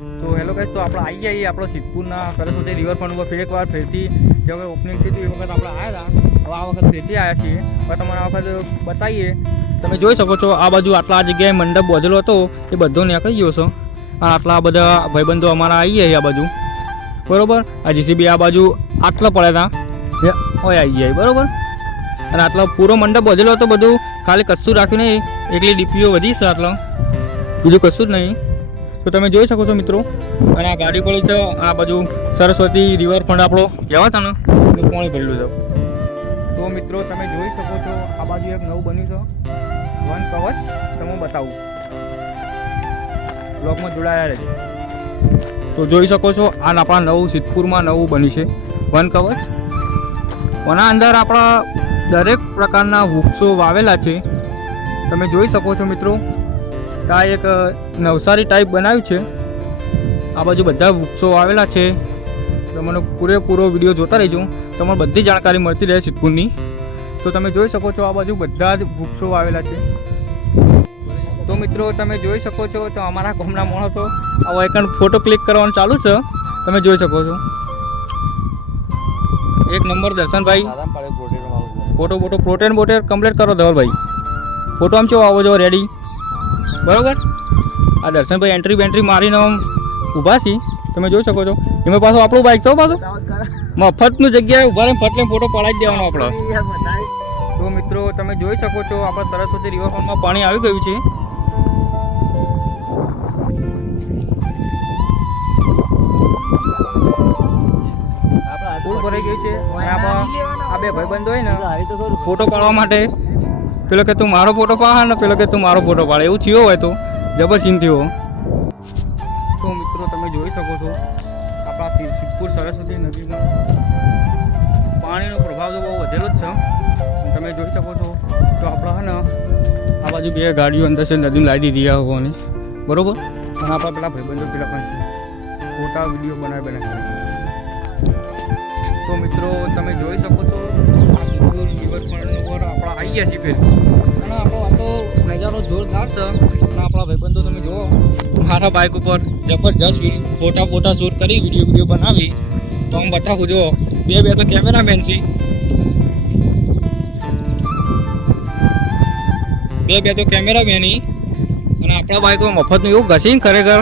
તો hello guys તો આપણે આવી જઈએ આપણો સિદ્ધપુરના. સરસ્વતી રિવરફ્રન્ટ ઉપર એક એકવાર ફરીથી, જે વખત ઓપનિંગ થઈ હતી એ વખત આપણે આવ્યા હતા. હવે આ વખત ફરીથી આવ્યા છીએ. હવે તમારે આ વખત બતાવીએ. તમે જોઈ શકો છો આ બાજુ આટલા જગ્યાએ મંડપ બાંધેલો હતો, એ બધો નીકળી ગયો છો. આટલા બધા ભાઈબંધો અમારા આવી ગયા આ બાજુ. બરાબર? આ જીસીબી આ બાજુ આટલા પડ્યા હતા. હોય આવી ગયા બરાબર? અને આટલો પૂરો મંડપ બાંધેલો હતો બધું. ખાલી કશું રાખ્યું નહીં. એકલી ડીપીઓ વધી છે આટલો. બીજું કશું જ નહીં. તો તમે જોઈ શકો છો મિત્રો. અને આ ગાડી પડી છે આ બાજુ સરસ્વતી રિવરફ્રન્ટ આપણો. કહેવાતા ને? એનું પાણી ભરેલું છે. તો મિત્રો, તમે જોઈ શકો છો, આ બાજુ એક નવું બન્યું છે. વન કવચ તમે બતાવું. બ્લોગમાં જોડાયા રહેજો. તો જોઈ શકો છો, આ આપણા નવું સિદ્ધપુરમાં નવું બન્યું છે. વન કવચ. આના અંદર આપણા દરેક પ્રકારના વૃક્ષો વાવેલા છે. તમે જોઈ શકો છો મિત્રો તો આ એક નવસારી ટાઈપ બનાવ્યું છે. આ બાજુ બધા વૃક્ષો આવેલા છે. તમને પૂરેપૂરો વીડિયો જોતા રહેજો. તમને બધી જાણકારી મળતી રહે સિદ્ધપુરની. તો તમે જોઈ શકો છો આ બાજુ બધા જ વૃક્ષો આવેલા છે. તો મિત્રો તમે જોઈ શકો છો તો અમારા ગામના માણસો આ એક ફોટો ક્લિક કરવાનું ચાલુ છે. તમે જોઈ શકો છો. એક નંબર દર્શનભાઈ. ફોટો ફોટો પ્રોટેન બોટેન કમ્પ્લીટ કરો ધવલભાઈ. ફોટો આમ ચો આવો જો રેડી બરોબર? આ દર્શનભાઈ એન્ટ્રી બેન્ટ્રી મારીને આમ ઊભા છીએ તમે જોઈ શકો છો. એમાં પાછું આપણું બાઇક છો પાછું. મફતનું જગ્યાએ ઊભા રહીને ફટલે ફોટો પડાવી દેવાનો આપણો. તો મિત્રો તમે જોઈ શકો છો આપણા સરસ્વતી રિવરફ્રન્ટમાં પાણી આવી ગયું છે. ફૂલ ભરાઈ ગયું છે. આ બે ભાઈબંધો હોય ને ફોટો પાડવા માટે પેલો કે તું મારો ફોટો પાડ ને પેલો કે તું મારો ફોટો પાડ. એવું થયો હોય તો. જબરસિંહ થયો તો મિત્રો તમે જોઈ શકો છો, આપણા સિદ્ધપુર સરસ્વતી નદીમાં પાણીનો પ્રભાવ તો બહુ વધેલો જ છે તમે જોઈ શકો છો, તો આપણા ને, આ બાજુ બે ગાડીઓ અંદર છે, નદીમાં લાવી દીધી આ લોકોને બરોબર? અને આપણા પેલા ભાઈબંધો પેલા પણ ફોટા, વીડિયો બનાવી બનાવી તો મિત્રો તમે જોઈ શકો છો સિદ્ધપુર રિવરફ્રન્ટ ઉપર આપણા આવી ગયા છીએ ફેર અને આપણો આ તો નજારો જોરદાર છે અને આપણા ભાઈબંધો તમે જુઓ મારા બાઇક ઉપર જબરજસ્ત ફોટા ફોટા શૂટ કરી વીડિયો વીડિયો બનાવી તો હું બતાવું જો બે બે તો કેમેરામેન છે બે બે તો કેમેરામેની અને આપણા બાઇકમાં મફતનું એવું ઘસીને ખરેખર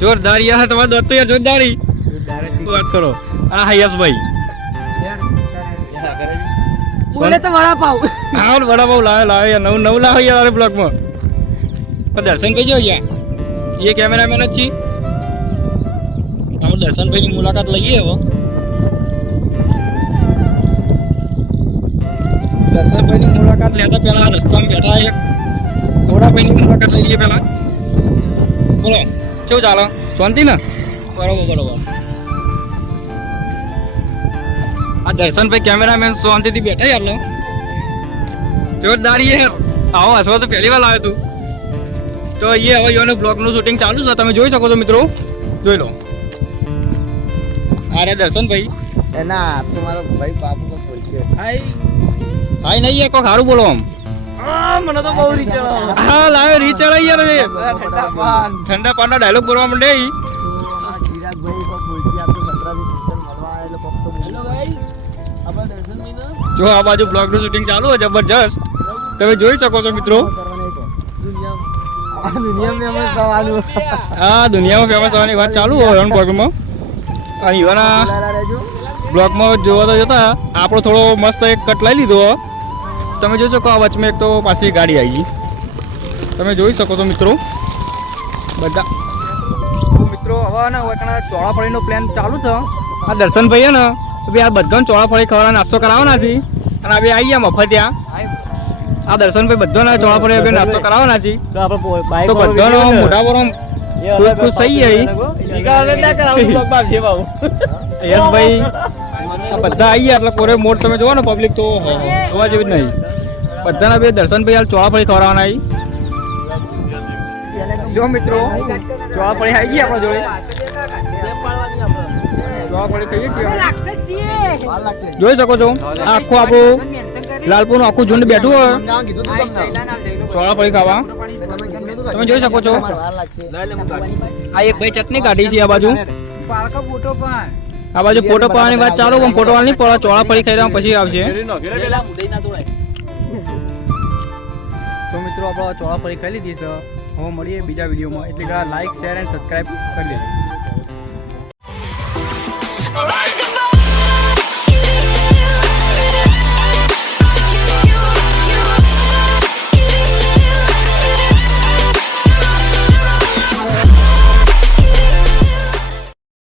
જોરદાર યાર તમારે દોસ્તો યાર જોરદારી વાત કરો અને હા યશભાઈ બોલે તો વડાપાવ હા વડાપાવ લાવે લાવે યાર. નવું નવું લાવે યાર બ્લોકમાં પણ દર્શનભાઈ જો યાર. એ કેમેરામેન જ છે આપણે દર્શનભાઈની મુલાકાત લઈએ હવે. દર્શનભાઈની મુલાકાત લેતા પહેલા રસ્તામાં બેઠા એક ખોડાભાઈની મુલાકાત લઈએ પહેલા. બોલો, કેવું ચાલો? શાંતિ ને બરોબર બરોબર. દર્શનભાઈ કેમેરામેન શાંતિથી બેઠા યાર લો જોરદાર યાર. આવો હસવા તો પહેલી વાર લાવ્યો તું. તો એ હવે યોને બ્લોગનું શૂટિંગ ચાલુ છે. તમે જોઈ શકો છો મિત્રો. જોઈ લો. અરે દર્શનભાઈ. એના તમારો ભાઈ બાપુ તો બોલશે હાય. હાય નહીં યાર કોઈ સારું બોલો આમ. મને તો બહુ રીચળ હા લાવ્યો રીચ ચડાઈ યાર એ. ઠંડા પાનનો ડાયલોગ બોલવા માંડે ઈ. ચિરાગભાઈ તો બોલશે આ તો સતરાથી પિક્ચર મળવા આવેલો તો બોલે. ભાઈ. ને જો આ બાજુ બ્લોગનું શૂટિંગ ચાલુ છે જબરજસ્ત. તમે જોઈ શકો છો મિત્રો. આ દુનિયામાં આ દુનિયામાં ફેમસ થવાની વાત ચાલુ હોય રણ બ્લોગમાં અને યુવાના. બ્લોગમાં જોવા તો જતા આપણો થોડો મસ્ત એક કટ લઈ લીધો. તમે જોઈ શકો આ વચમાં એક તો પાછી ગાડી આવી ગઈ. તમે જોઈ શકો છો મિત્રો. બધા મિત્રો હવે ને ચોળાફળીનો પ્લાન ચાલુ છે. આ દર્શનભાઈ હે ને બે આ બધાને ચોળાફળી ખવડાવવા નાસ્તો કરાવવાના છે. અને હવે આવી ગયા મફતિયા આ દર્શન ભાઈ બધાને ચોળાફળી ફળી નાસ્તો કરાવવાના છે. તો આપણે બાઈક તો બધાનો મોઢા પર આમ ખુશ ખુશ થઈ જાય. યશભાઈ ભાઈ બધા આવી ગયા એટલે કોરે મોડ તમે જોવો ને પબ્લિક તો જોવા જેવી જ નહીં. બધાના બે દર્શનભાઈ હાલ ચોળાફળી ખવડાવવાના આવી જો મિત્રો ચોળાફળી આવી ગઈ આપણા જોડે. જોઈ શકો છો. આ આખું આપણું લાલપુરનું આખું ઝુંડ બેઠું હોય. ચોળાફળી ખાવા. તમે જોઈ શકો છો. આ એક ભાઈ ચટણી કાઢી છે આ બાજુ. ફોટો પણ. આ બાજુ ફોટો પાડવાની વાત ચાલુ પણ ફોટો વાળ નહીં પડે ચોળા પડી ખાઈ રહ્યા પછી આવશે. તો મિત્રો આપણે ચોળા ફરી ખાઈ લીધી છે. હવે મળીએ બીજા વિડીયોમાં. એટલે કે લાઈક શેર એન્ડ સબસ્ક્રાઈબ કરી દેજો.